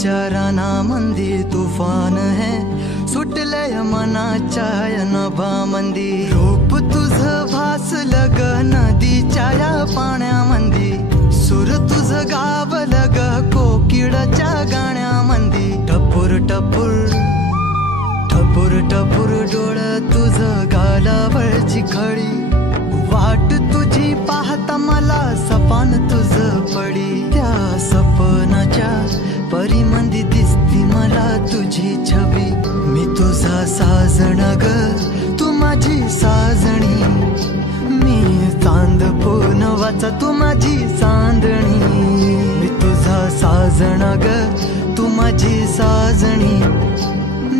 विचाराना मंदी तूफान है सुटलय मनाच्या नभा मंदी रूप तुझ भासलं ग नदीच्या या पाण्यामंदी सुर तुझ गावलं ग कोकिळाच्या गाण्यामंदी टपूर टपूर टपूर टपूर डोळं तुझ गालावरची खडी वाट तुझी पाहता मला सपान तुझ पडी त्या सपनाच्या परिमंदी दिसती मला तुझी छबी मी तुझा साजण ग तू माझी साजणी मी चांद पूनवाचा तू माझी चांदणी मी तुझा साजण ग तू माझी साजणी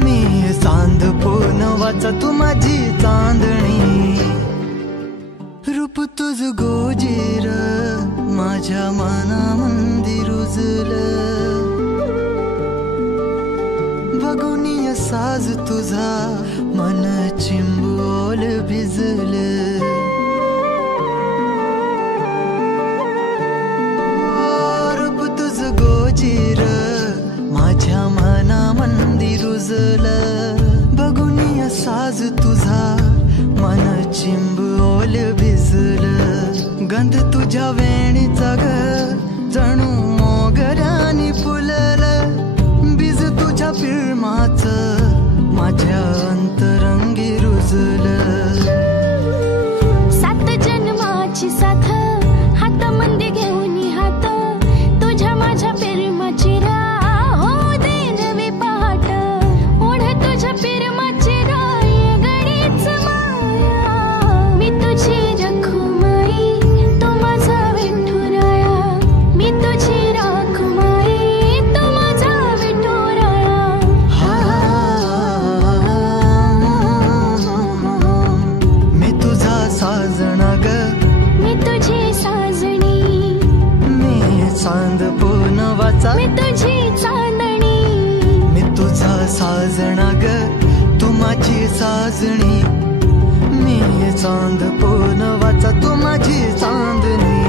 मी चांद पूनवाचा तू माझी चांदणी रूप तुझ गोजीर माझ्या मनामंदी रुजलं बघुनिय साज तुझा मन चिंबोल भिजलं रूप तुझ गोजीर माझ्या मनामंदी रुजलं बघुनिय साज तुझा मन चिंबोल भिजलं गंध तुझ्या वेणीचा ग जणू मोगऱ्यानी फुललं बीज तुझ्या पिळमाच माझ्या अंतरंगी रुजलं सात जन्माची साथ हात मंदी घेऊन हात तुझ्या माझ्या प्रेमाची राह हो दे नवी पहाट ओढ तुझ्या प्रेमाची राह गडीच माया मी तुझी रखुमाई तू माझा विठुराया मी तुझी रखुमाई तू माझा विठुराया मी तुझा साजणा ग मी तुझी साजणी मी चांद पूनवाचा मी तुझी चांदणी मी तुझा साजणा ग तू माझी साजणी मी चांद पूनवाचा तू माझी चांदणी